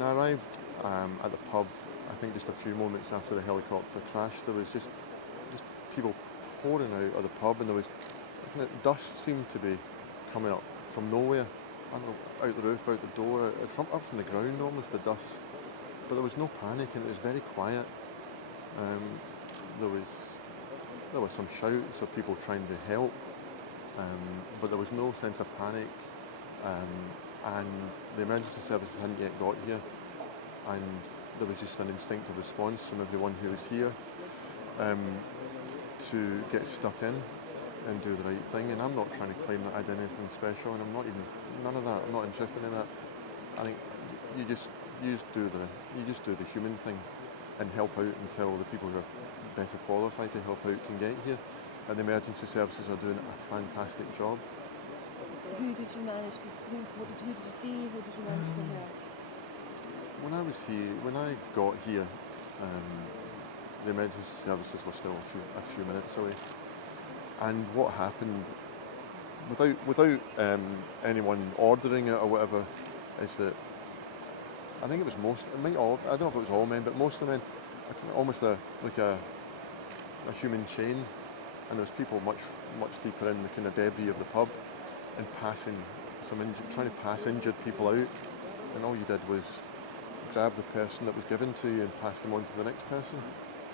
when I arrived at the pub, I think just a few moments after the helicopter crashed, there was just people pouring out of the pub, and there was kind of dust seemed to be coming up from nowhere. I don't know, out the roof, out the door, up from the ground almost, the dust. But there was no panic, and it was very quiet. Um, there was there was some shouts of people trying to help, but there was no sense of panic. And the emergency services hadn't yet got here, and there was just an instinctive response from everyone who was here um, to get stuck in and do the right thing. And I'm not trying to claim that I did anything special, and I'm not even none of that. I'm not interested in that. I think you just you just do the human thing and help out until the people who are better qualified to help out can get here. And the emergency services are doing a fantastic job. Who did you manage to? Who did you see? Who did you manage to help? When I got here, the emergency services were still a few minutes away. And what happened, without anyone ordering it or whatever, is that I think it was it might all, I don't know if it was all men, but most of the men, almost like a human chain, and there was people much deeper in the kind of debris of the pub, and passing trying to pass injured people out, and all you did was grab the person that was given to you and pass them on to the next person,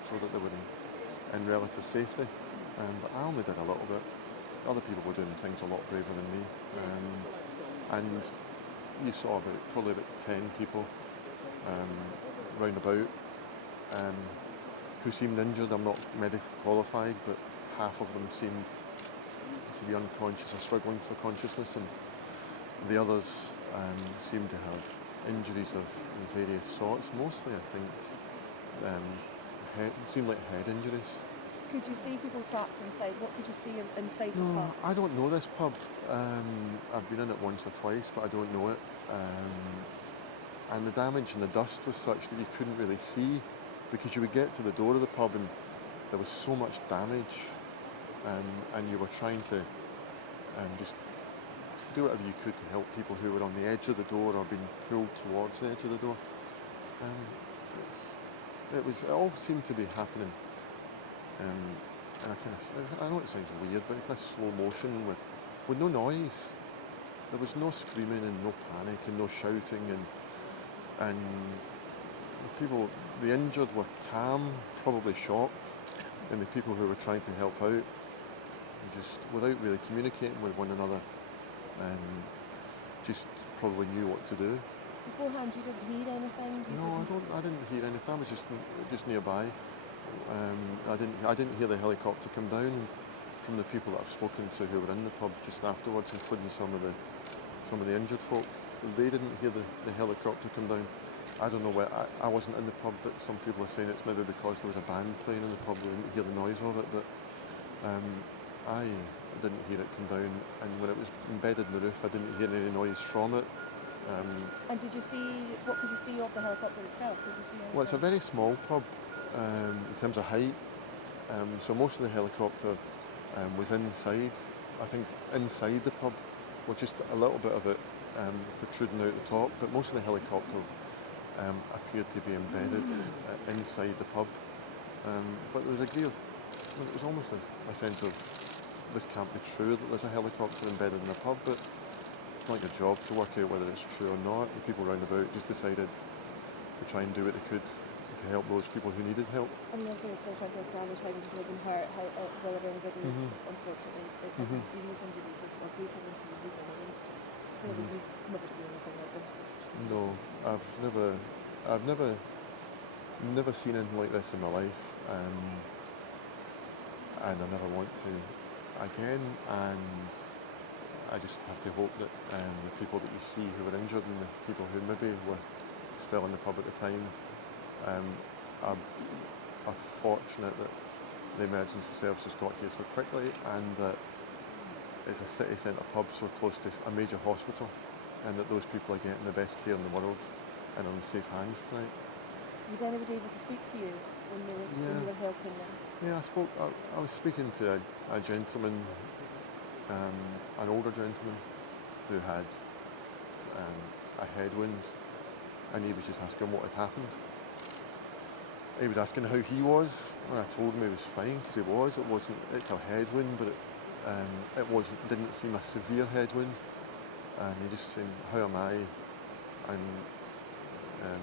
so that they were in relative safety. But I only did a little bit. Other people were doing things a lot braver than me, and you saw probably about 10 people round about who seemed injured. I'm not medically qualified, but half of them seemed to be unconscious or struggling for consciousness, and the others seemed to have injuries of various sorts. Mostly, I think, seemed like head injuries. Could you see people trapped inside? What could you see inside the No, pub? I don't know this pub. I've been in it once or twice, but I don't know it. And the damage and the dust was such that you couldn't really see, because you would get to the door of the pub and there was so much damage, and you were trying to just do whatever you could to help people who were on the edge of the door or being pulled towards the edge of the door. Um, it all seemed to be happening. And I know it sounds weird, but in kind of slow motion with no noise. There was no screaming and no panic and no shouting, and the injured were calm, probably shocked, and the people who were trying to help out, just without really communicating with one another, just probably knew what to do. Beforehand, you didn't hear anything? No, I didn't hear anything. I was just nearby. I didn't hear the helicopter come down. From the people that I've spoken to who were in the pub just afterwards, including some of the injured folk, they didn't hear the helicopter come down. I don't know where. I wasn't in the pub, but some people are saying it's maybe because there was a band playing in the pub, we didn't hear the noise of it. But I didn't hear it come down, and when it was embedded in the roof, I didn't hear any noise from it. And what could you see of the helicopter itself? Did you see anything? Well, it's a very small pub in terms of height, so most of the helicopter was inside. I think inside the pub, with just a little bit of it protruding out the top, but most of the helicopter appeared to be embedded inside the pub. But there was it was almost a sense of, this can't be true that there's a helicopter embedded in a pub, but it's not your job to work out whether it's true or not. The people round about just decided to try and do what they could to help those people who needed help. And you also were still trying to establish how many people had been hurt, whether anybody, unfortunately, serious injuries or fatal injuries even. I mean, clearly you've never seen anything like this. No, I've never seen anything like this in my life, and I never want to again. And I just have to hope that the people that you see who were injured and the people who maybe were still in the pub at the time are fortunate that the emergency services got here so quickly, and that it's a city centre pub so close to a major hospital, and that those people are getting the best care in the world and are in safe hands tonight. Was anybody able to speak to you when you were helping them? Yeah, I was speaking to a gentleman, an older gentleman, who had a head wound, and he was just asking what had happened. He was asking how he was, and I told him he was fine because he was. It's a head wound, but didn't seem a severe head wound. And he just saying, how am I, and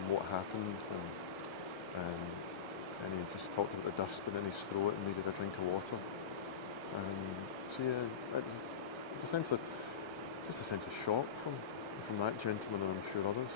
what happened, and he just talked about the dustbin in his throat and needed a drink of water. So yeah, it was just a sense of shock from that gentleman, and I'm sure others.